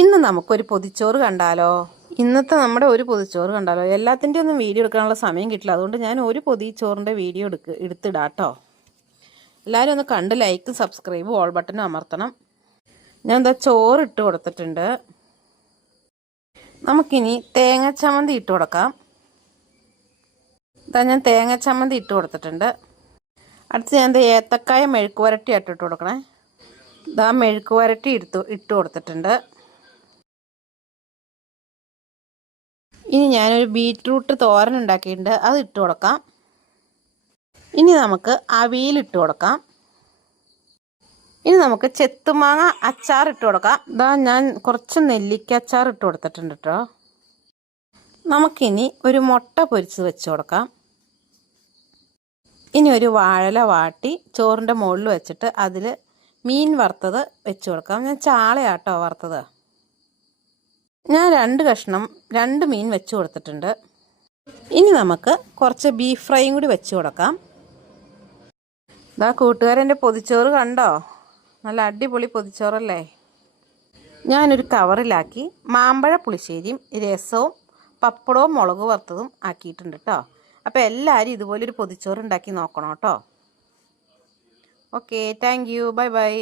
ഇന്ന് നമുക്കൊരു പൊതിച്ചോറ് കണ്ടാലോ? ഇന്നത്തെ നമ്മുടെ ഒരു പൊതിച്ചോറ് കണ്ടാലോ? എല്ലാത്തിൻ്റെ ഒന്നും വീഡിയോ എടുക്കാനുള്ള സമയം കിട്ടില്ല. അതുകൊണ്ട് ഞാൻ ഒരു പൊതിച്ചോറിൻ്റെ വീഡിയോ എടുത്തിടാം കേട്ടോ. എല്ലാവരും ഒന്ന് കണ്ട് ലൈക്കും സബ്സ്ക്രൈബും ഓൾ ബട്ടനും അമർത്തണം. ഞാൻ എന്താ ചോറ് ഇട്ട് കൊടുത്തിട്ടുണ്ട്. നമുക്കിനി തേങ്ങ ചമ്മന്തി ഇട്ട് കൊടുക്കാം. ഇതാ ഞാൻ തേങ്ങ ചമ്മന്തി ഇട്ട് കൊടുത്തിട്ടുണ്ട്. അടുത്ത് ഞാൻ ഏത്തക്കായ മെഴുക്ക് വരട്ടി ഇട്ട് കൊടുക്കണേ. ഇതാ മെഴുക്ക് വരട്ടി ഇട്ട് കൊടുത്തിട്ടുണ്ട്. ഇനി ഞാനൊരു ബീറ്റ്റൂട്ട് തോരൻ ഉണ്ടാക്കിയിട്ടുണ്ട്, അത് ഇട്ട് കൊടുക്കാം. ഇനി നമുക്ക് അവിയലിട്ട് കൊടുക്കാം. ഇനി നമുക്ക് ചെത്തുമാങ്ങ അച്ചാർ ഇട്ട് കൊടുക്കാം. ഇതാ ഞാൻ കുറച്ച് നെല്ലിക്ക അച്ചാർ ഇട്ട് കൊടുത്തിട്ടുണ്ട് കേട്ടോ. നമുക്കിനി ഒരു മുട്ട പൊരിച്ച് വെച്ച് കൊടുക്കാം. ഇനി ഒരു വാഴല വാട്ടി ചോറിൻ്റെ മുകളിൽ വെച്ചിട്ട് അതിൽ മീൻ വറുത്തത് വെച്ച് കൊടുക്കാം. ഞാൻ ചാളയാട്ടോ വറുത്തത്. ഞാൻ 2 കഷ്ണം 2 മീൻ വെച്ച് കൊടുത്തിട്ടുണ്ട്. ഇനി നമുക്ക് കുറച്ച് ബീഫ് ഫ്രൈയും കൂടി വെച്ച് കൊടുക്കാം. ഇതാ കൂട്ടുകാരെൻ്റെ പൊതിച്ചോറ് കണ്ടോ? നല്ല അടിപൊളി പൊതിച്ചോറല്ലേ? ഞാനൊരു കവറിലാക്കി മാമ്പഴ പുളിശ്ശേരിയും രസവും പപ്പടവും മുളക് വറുത്തതും ആക്കിയിട്ടുണ്ട് കേട്ടോ. അപ്പോൾ എല്ലാവരും ഇതുപോലൊരു പൊതിച്ചോറ് ഉണ്ടാക്കി നോക്കണം കേട്ടോ. Okay, thank you, bye bye.